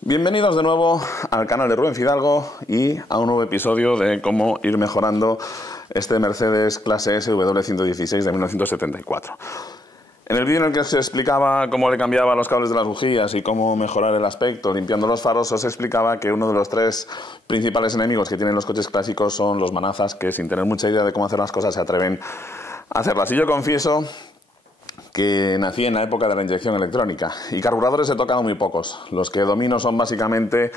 Bienvenidos de nuevo al canal de Rubén Fidalgo y a un nuevo episodio de cómo ir mejorando este Mercedes clase S W116 de 1974. En el vídeo en el que se explicaba cómo le cambiaba los cables de las bujías y cómo mejorar el aspecto limpiando los faros, os explicaba que uno de los tres principales enemigos que tienen los coches clásicos son los manazas que, sin tener mucha idea de cómo hacer las cosas, se atreven a hacerlas. Y yo confieso que nací en la época de la inyección electrónica y carburadores he tocado muy pocos. Los que domino son básicamente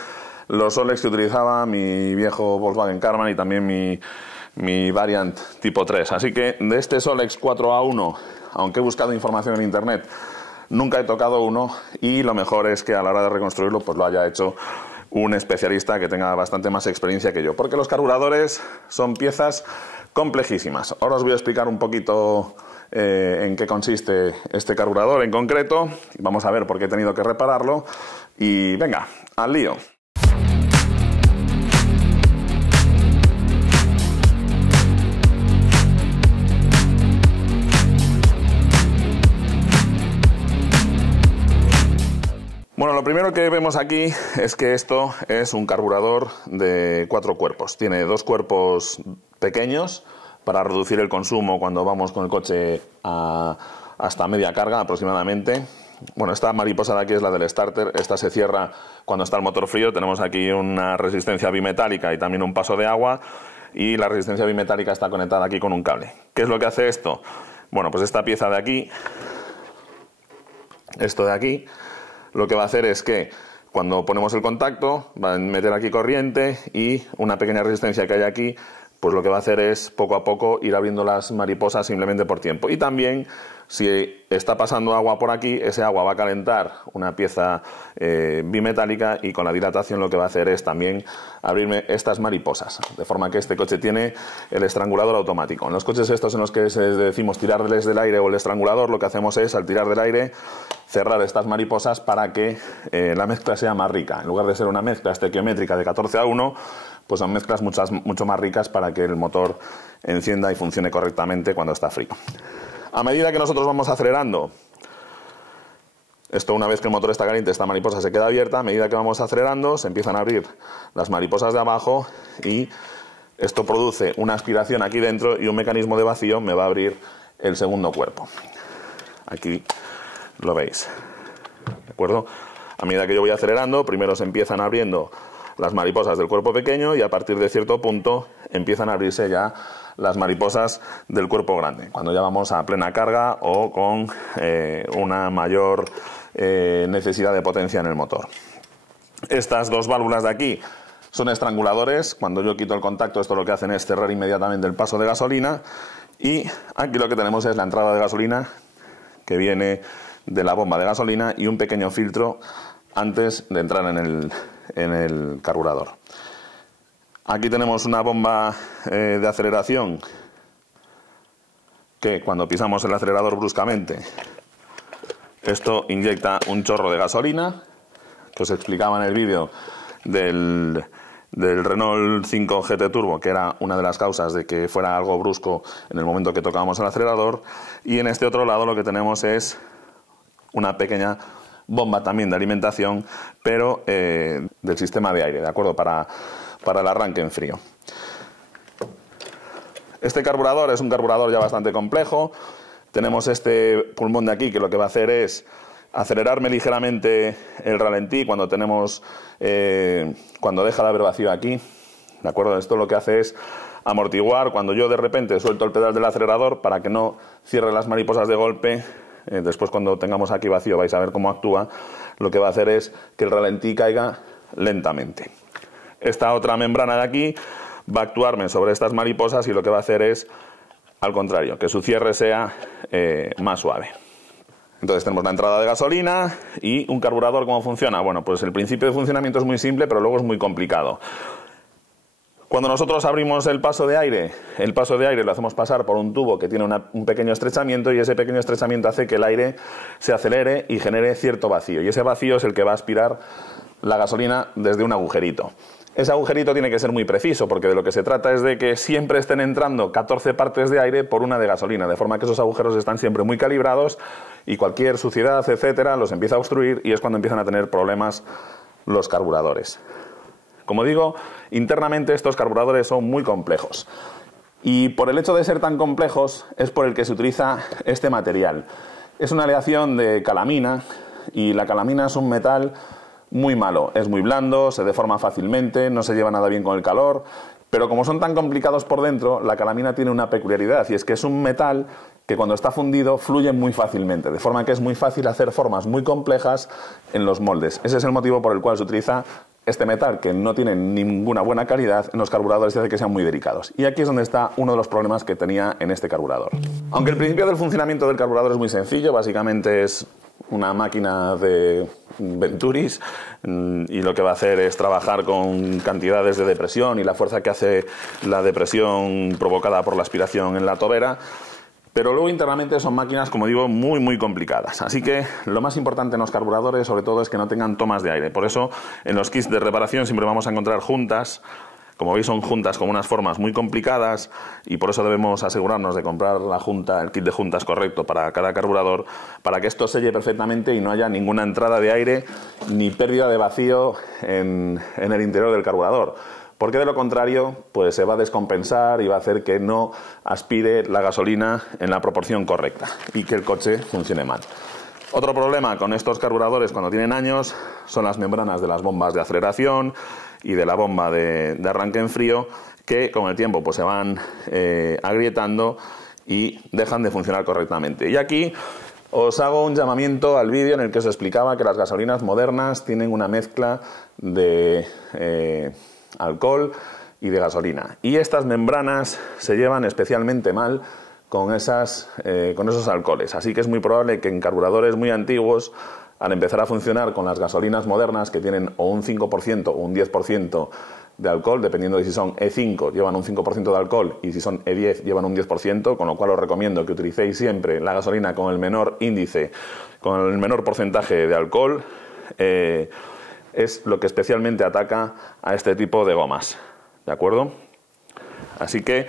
los Solex que utilizaba mi viejo Volkswagen Karmann y también mi Variant tipo 3. Así que de este Solex 4A1, aunque he buscado información en internet, nunca he tocado uno, y lo mejor es que a la hora de reconstruirlo pues lo haya hecho un especialista que tenga bastante más experiencia que yo, porque los carburadores son piezas complejísimas. Ahora os voy a explicar un poquito en qué consiste este carburador en concreto. Vamos a ver por qué he tenido que repararlo y venga, al lío. Bueno, lo primero que vemos aquí es que esto es un carburador de 4 cuerpos. Tiene 2 cuerpos pequeños para reducir el consumo cuando vamos con el coche hasta media carga aproximadamente. Bueno, esta mariposa de aquí es la del starter. Esta se cierra cuando está el motor frío. Tenemos aquí una resistencia bimetálica y también un paso de agua, y la resistencia bimetálica está conectada aquí con un cable. ¿Qué es lo que hace esto? Bueno, pues esta pieza de aquí, esto de aquí, lo que va a hacer es que cuando ponemos el contacto va a meter aquí corriente, y una pequeña resistencia que hay aquí, pues lo que va a hacer es poco a poco ir abriendo las mariposas simplemente por tiempo. Y también, si está pasando agua por aquí, ese agua va a calentar una pieza bimetálica, y con la dilatación lo que va a hacer es también abrirme estas mariposas. De forma que este coche tiene el estrangulador automático. En los coches estos en los que decimos tirarles del aire o el estrangulador, lo que hacemos es, al tirar del aire, cerrar estas mariposas para que la mezcla sea más rica. En lugar de ser una mezcla estequiométrica de 14:1, pues son mezclas mucho más ricas para que el motor encienda y funcione correctamente cuando está frío. A medida que nosotros vamos acelerando, esto una vez que el motor está caliente, esta mariposa se queda abierta. A medida que vamos acelerando, se empiezan a abrir las mariposas de abajo, y esto produce una aspiración aquí dentro, y un mecanismo de vacío me va a abrir el segundo cuerpo. Aquí lo veis, ¿de acuerdo? A medida que yo voy acelerando, primero se empiezan abriendo las mariposas del cuerpo pequeño, y a partir de cierto punto empiezan a abrirse ya las mariposas del cuerpo grande, cuando ya vamos a plena carga o con una mayor necesidad de potencia en el motor. Estas 2 válvulas de aquí son estranguladores. Cuando yo quito el contacto, esto lo que hacen es cerrar inmediatamente el paso de gasolina, y aquí lo que tenemos es la entrada de gasolina que viene de la bomba de gasolina, y un pequeño filtro antes de entrar en el carburador. Aquí tenemos una bomba de aceleración que, cuando pisamos el acelerador bruscamente, esto inyecta un chorro de gasolina, que os explicaba en el vídeo del Renault 5 GT Turbo, que era una de las causas de que fuera algo brusco en el momento que tocábamos el acelerador. Y en este otro lado lo que tenemos es una pequeña bomba también de alimentación, pero del sistema de aire, ¿de acuerdo? Para el arranque en frío. Este carburador es un carburador ya bastante complejo. Tenemos este pulmón de aquí, que lo que va a hacer es acelerarme ligeramente el ralentí cuando deja de haber vacío aquí, ¿de acuerdo? Esto lo que hace es amortiguar cuando yo de repente suelto el pedal del acelerador, para que no cierre las mariposas de golpe. Después, cuando tengamos aquí vacío, vais a ver cómo actúa. Lo que va a hacer es que el ralentí caiga lentamente. Esta otra membrana de aquí va a actuarme sobre estas mariposas, y lo que va a hacer es, al contrario, que su cierre sea más suave. Entonces tenemos la entrada de gasolina y un carburador. ¿Cómo funciona? Bueno, pues el principio de funcionamiento es muy simple, pero luego es muy complicado. Cuando nosotros abrimos el paso de aire lo hacemos pasar por un tubo que tiene un pequeño estrechamiento, y ese pequeño estrechamiento hace que el aire se acelere y genere cierto vacío, y ese vacío es el que va a aspirar la gasolina desde un agujerito. Ese agujerito tiene que ser muy preciso, porque de lo que se trata es de que siempre estén entrando 14 partes de aire por una de gasolina, de forma que esos agujeros están siempre muy calibrados, y cualquier suciedad, etcétera, los empieza a obstruir, y es cuando empiezan a tener problemas los carburadores. Como digo, internamente estos carburadores son muy complejos. Y por el hecho de ser tan complejos es por el que se utiliza este material. Es una aleación de calamina y la calamina es un metal muy malo. Es muy blando, se deforma fácilmente, no se lleva nada bien con el calor. Pero como son tan complicados por dentro, la calamina tiene una peculiaridad y es que es un metal que cuando está fundido fluye muy fácilmente, de forma que es muy fácil hacer formas muy complejas en los moldes. Ese es el motivo por el cual se utiliza este metal, que no tiene ninguna buena calidad, en los carburadores y hace que sean muy delicados. Y aquí es donde está uno de los problemas que tenía en este carburador. Aunque el principio del funcionamiento del carburador es muy sencillo, básicamente es una máquina de Venturis y lo que va a hacer es trabajar con cantidades de depresión y la fuerza que hace la depresión provocada por la aspiración en la tobera. Pero luego internamente son máquinas, como digo, muy complicadas. Así que lo más importante en los carburadores, sobre todo, es que no tengan tomas de aire. Por eso, en los kits de reparación siempre vamos a encontrar juntas. Como veis, son juntas con unas formas muy complicadas y por eso debemos asegurarnos de comprar el kit de juntas correcto para cada carburador, para que esto selle perfectamente y no haya ninguna entrada de aire ni pérdida de vacío en el interior del carburador. Porque de lo contrario, pues se va a descompensar y va a hacer que no aspire la gasolina en la proporción correcta y que el coche funcione mal. Otro problema con estos carburadores cuando tienen años son las membranas de las bombas de aceleración y de la bomba de arranque en frío, que con el tiempo pues se van agrietando y dejan de funcionar correctamente. Y aquí os hago un llamamiento al vídeo en el que os explicaba que las gasolinas modernas tienen una mezcla de alcohol y de gasolina. Y estas membranas se llevan especialmente mal con esos alcoholes. Así que es muy probable que en carburadores muy antiguos, al empezar a funcionar con las gasolinas modernas, que tienen o un 5% o un 10% de alcohol, dependiendo de si son E5 llevan un 5% de alcohol y si son E10 llevan un 10%, con lo cual os recomiendo que utilicéis siempre la gasolina con el menor índice, con el menor porcentaje de alcohol. Es lo que especialmente ataca a este tipo de gomas, ¿de acuerdo? Así que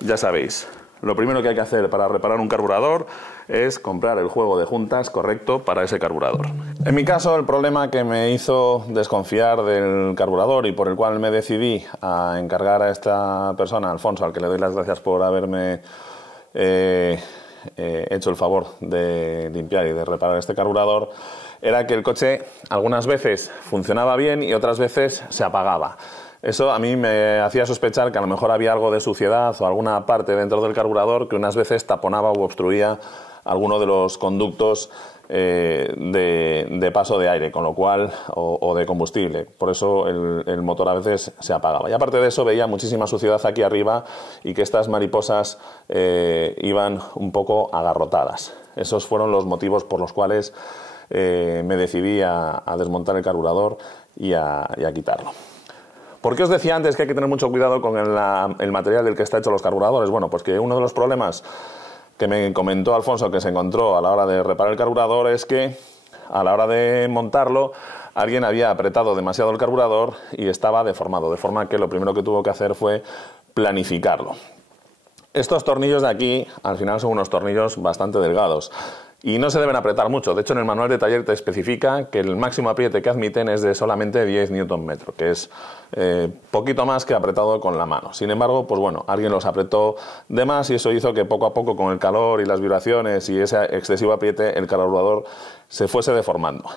ya sabéis, lo primero que hay que hacer para reparar un carburador es comprar el juego de juntas correcto para ese carburador. En mi caso, el problema que me hizo desconfiar del carburador y por el cual me decidí a encargar a esta persona, Alfonso, al que le doy las gracias por haberme hecho el favor de limpiar y de reparar este carburador, era que el coche algunas veces funcionaba bien y otras veces se apagaba. Eso a mí me hacía sospechar que a lo mejor había algo de suciedad o alguna parte dentro del carburador que unas veces taponaba u obstruía alguno de los conductos de paso de aire, con lo cual, o de combustible. Por eso el motor a veces se apagaba. Y aparte de eso veía muchísima suciedad aquí arriba y que estas mariposas iban un poco agarrotadas. Esos fueron los motivos por los cuales me decidí a desmontar el carburador y a quitarlo. ¿Por qué os decía antes que hay que tener mucho cuidado con el material del que está hecho los carburadores? Bueno, pues que uno de los problemas que me comentó Alfonso que se encontró a la hora de reparar el carburador es que a la hora de montarlo alguien había apretado demasiado el carburador y estaba deformado, de forma que lo primero que tuvo que hacer fue planificarlo. Estos tornillos de aquí al final son unos tornillos bastante delgados y no se deben apretar mucho. De hecho, en el manual de taller te especifica que el máximo apriete que admiten es de solamente 10 Nm, que es poquito más que apretado con la mano. Sin embargo, pues bueno, alguien los apretó de más y eso hizo que poco a poco, con el calor y las vibraciones y ese excesivo apriete, el carburador se fuese deformando.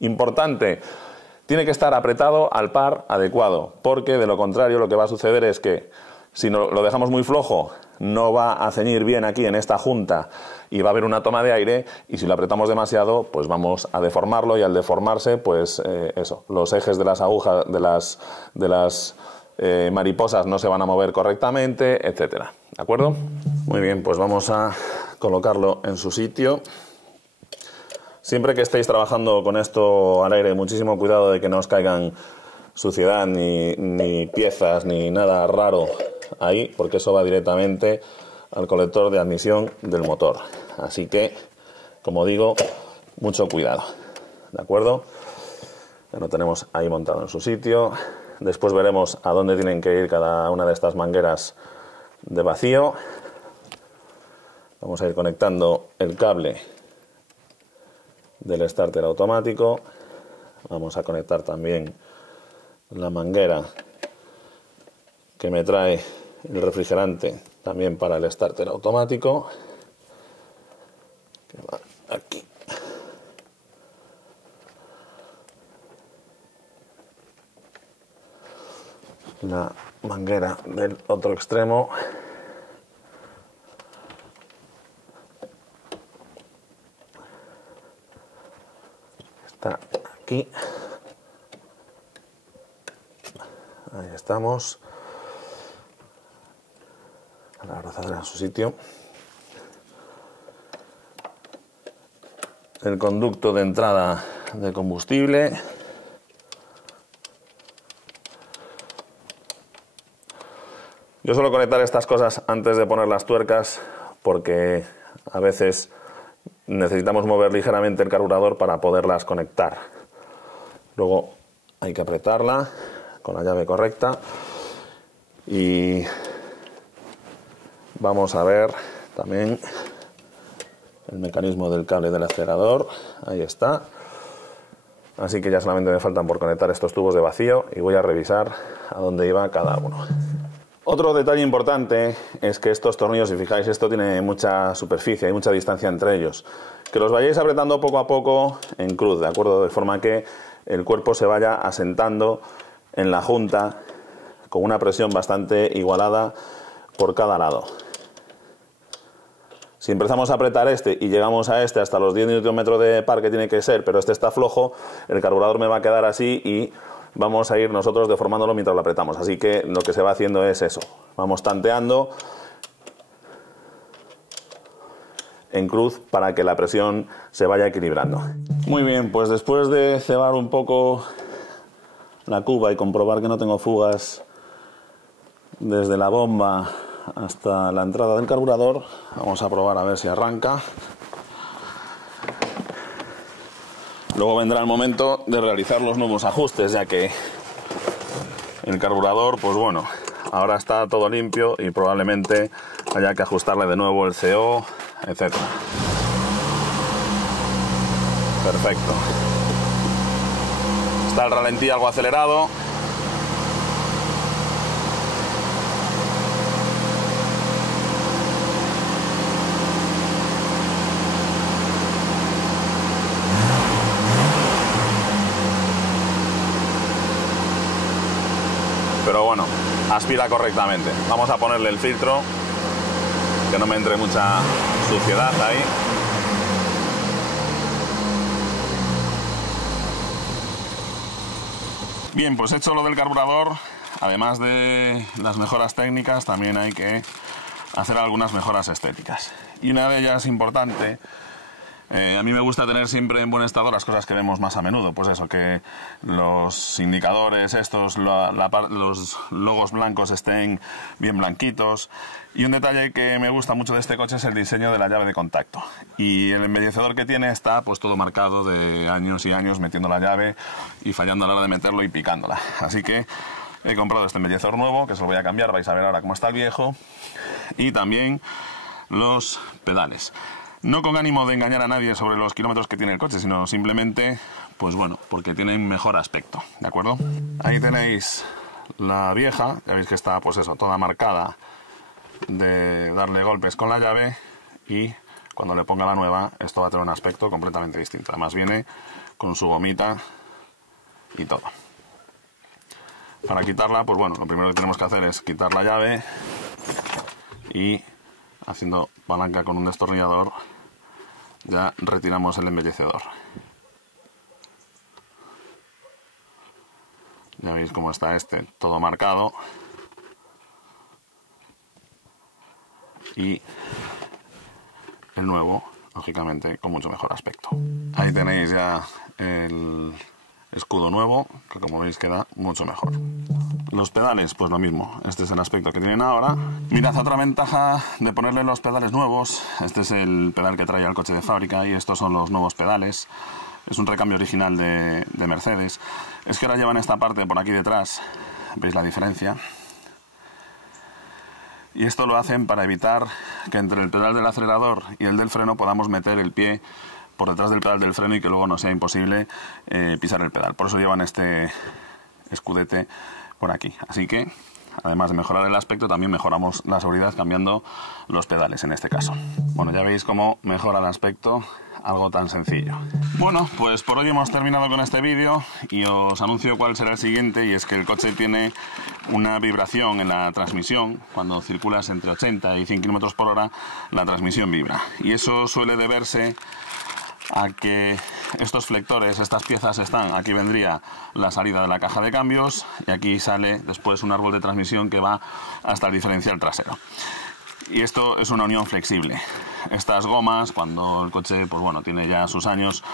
Importante, tiene que estar apretado al par adecuado, porque de lo contrario lo que va a suceder es que si lo dejamos muy flojo, no va a ceñir bien aquí en esta junta y va a haber una toma de aire, y si lo apretamos demasiado, pues vamos a deformarlo y al deformarse, pues los ejes de las agujas, de las mariposas no se van a mover correctamente, etcétera. ¿De acuerdo? Muy bien, pues vamos a colocarlo en su sitio. Siempre que estéis trabajando con esto al aire, muchísimo cuidado de que no os caigan suciedad ni piezas ni nada raro ahí, porque eso va directamente al colector de admisión del motor. Así que, como digo, mucho cuidado. ¿De acuerdo? Ya lo tenemos ahí montado en su sitio. Después veremos a dónde tienen que ir cada una de estas mangueras de vacío. Vamos a ir conectando el cable del starter automático vamos a conectar también la manguera que me trae el refrigerante también para el starter automático, que va aquí. La manguera del otro extremo. Está aquí. Ahí estamos. La abrazadera en su sitio. El conducto de entrada de combustible. Yo suelo conectar estas cosas antes de poner las tuercas porque a veces necesitamos mover ligeramente el carburador para poderlas conectar. Luego hay que apretarla con la llave correcta y vamos a ver también el mecanismo del cable del acelerador. Ahí está. Así que ya solamente me faltan por conectar estos tubos de vacío y voy a revisar a dónde iba cada uno. Otro detalle importante es que estos tornillos, si fijáis, esto tiene mucha superficie, hay mucha distancia entre ellos. Que los vayáis apretando poco a poco en cruz, ¿de acuerdo? De forma que el cuerpo se vaya asentando en la junta con una presión bastante igualada por cada lado. Si empezamos a apretar este y llegamos a este hasta los 10 Nm de par que tiene que ser, pero este está flojo, el carburador me va a quedar así y vamos a ir nosotros deformándolo mientras lo apretamos. Así que lo que se va haciendo es eso. Vamos tanteando en cruz para que la presión se vaya equilibrando. Muy bien, pues después de cebar un poco la cuba y comprobar que no tengo fugas desde la bomba hasta la entrada del carburador, vamos a probar a ver si arranca. Luego vendrá el momento de realizar los nuevos ajustes, ya que el carburador, pues bueno, ahora está todo limpio y probablemente haya que ajustarle de nuevo el CO, etc. Perfecto. Está el ralentí algo acelerado. Pero bueno, aspira correctamente. Vamos a ponerle el filtro, que no me entre mucha suciedad ahí. Bien, pues hecho lo del carburador, además de las mejoras técnicas, también hay que hacer algunas mejoras estéticas. Y una de ellas importante. A mí me gusta tener siempre en buen estado las cosas que vemos más a menudo, pues eso, que los indicadores estos, los logos blancos estén bien blanquitos. Y un detalle que me gusta mucho de este coche es el diseño de la llave de contacto. Y el embellecedor que tiene está pues todo marcado de años y años metiendo la llave y fallando a la hora de meterlo y picándola. Así que he comprado este embellecedor nuevo, que se lo voy a cambiar, vais a ver ahora cómo está el viejo. Y también los pedales. No con ánimo de engañar a nadie sobre los kilómetros que tiene el coche, sino simplemente, pues bueno, porque tiene un mejor aspecto, ¿de acuerdo? Ahí tenéis la vieja, ya veis que está, pues eso, toda marcada de darle golpes con la llave, y cuando le ponga la nueva, esto va a tener un aspecto completamente distinto. Además viene con su gomita y todo. Para quitarla, pues bueno, lo primero que tenemos que hacer es quitar la llave y haciendo palanca con un destornillador ya retiramos el embellecedor. Ya veis cómo está este, todo marcado. Y el nuevo, lógicamente, con mucho mejor aspecto. Ahí tenéis ya el escudo nuevo, que como veis queda mucho mejor. Los pedales, pues lo mismo, este es el aspecto que tienen ahora. Mirad, otra ventaja de ponerle los pedales nuevos, este es el pedal que trae el coche de fábrica y estos son los nuevos pedales. Es un recambio original de Mercedes. Es que ahora llevan esta parte por aquí detrás, veis la diferencia. Y esto lo hacen para evitar que entre el pedal del acelerador y el del freno podamos meter el pie por detrás del pedal del freno y que luego no sea imposible pisar el pedal. Por eso llevan este escudete por aquí. Así que, además de mejorar el aspecto, también mejoramos la seguridad cambiando los pedales en este caso. Bueno, ya veis cómo mejora el aspecto algo tan sencillo. Bueno, pues por hoy hemos terminado con este vídeo y os anuncio cuál será el siguiente, y es que el coche tiene una vibración en la transmisión. Cuando circulas entre 80 y 100 km por hora, la transmisión vibra. Y eso suele deberse a que estos flectores, estas piezas están, aquí vendría la salida de la caja de cambios y aquí sale después un árbol de transmisión que va hasta el diferencial trasero. Y esto es una unión flexible. Estas gomas, cuando el coche pues bueno, tiene ya sus años,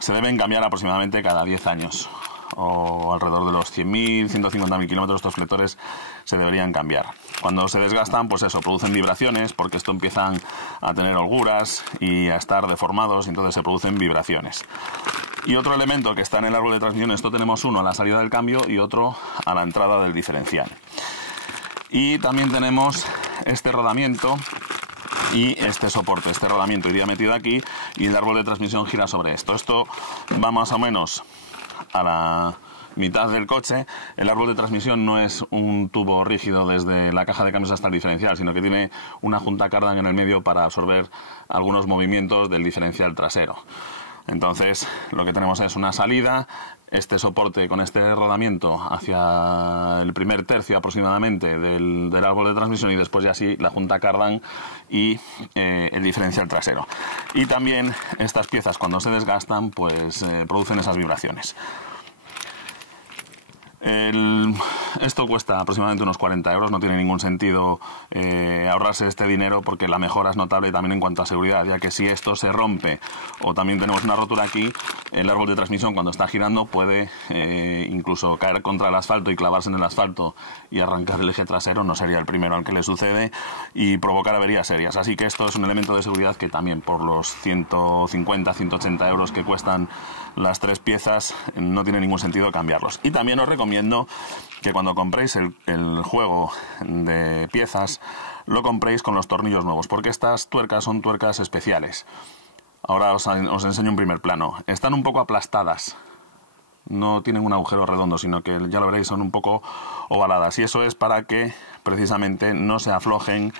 se deben cambiar aproximadamente cada 10 años. O alrededor de los 100.000, 150.000 kilómetros, estos flectores se deberían cambiar. Cuando se desgastan, pues eso, producen vibraciones, porque esto empiezan a tener holguras y a estar deformados, y entonces se producen vibraciones. Y otro elemento que está en el árbol de transmisión, esto tenemos uno a la salida del cambio y otro a la entrada del diferencial. Y también tenemos este rodamiento y este soporte. Este rodamiento iría metido aquí y el árbol de transmisión gira sobre esto. Esto va más o menos a la mitad del coche. El árbol de transmisión no es un tubo rígido desde la caja de cambios hasta el diferencial, sino que tiene una junta cardan en el medio para absorber algunos movimientos del diferencial trasero. Entonces lo que tenemos es una salida, este soporte con este rodamiento hacia el primer tercio aproximadamente del árbol de transmisión, y después ya sí la junta cardan y el diferencial trasero. Y también estas piezas, cuando se desgastan, pues producen esas vibraciones. Esto cuesta aproximadamente unos 40 euros, no tiene ningún sentido ahorrarse este dinero, porque la mejora es notable también en cuanto a seguridad, ya que si esto se rompe o también tenemos una rotura aquí, el árbol de transmisión cuando está girando puede incluso caer contra el asfalto y clavarse en el asfalto y arrancar el eje trasero. No sería el primero al que le sucede, y provocar averías serias. Así que esto es un elemento de seguridad que también, por los 150, 180 euros que cuestan las tres piezas, no tiene ningún sentido cambiarlos. Y también os recomiendo que cuando compréis el juego de piezas, lo compréis con los tornillos nuevos, porque estas tuercas son tuercas especiales. Ahora os enseño un primer plano. Están un poco aplastadas, no tienen un agujero redondo, sino que ya lo veréis, son un poco ovaladas, y eso es para que precisamente no se aflojen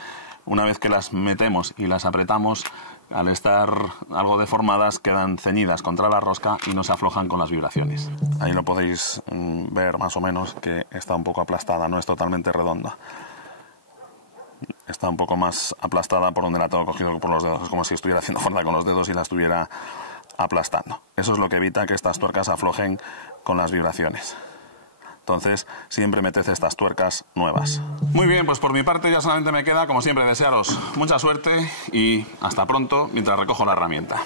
una vez que las metemos y las apretamos. Al estar algo deformadas, quedan ceñidas contra la rosca y no se aflojan con las vibraciones. Ahí lo podéis ver más o menos, que está un poco aplastada, no es totalmente redonda. Está un poco más aplastada por donde la tengo cogido por los dedos. Es como si estuviera haciendo fuerza con los dedos y la estuviera aplastando. Eso es lo que evita que estas tuercas aflojen con las vibraciones. Entonces, siempre meted estas tuercas nuevas. Muy bien, pues por mi parte ya solamente me queda, como siempre, desearos mucha suerte y hasta pronto mientras recojo la herramienta.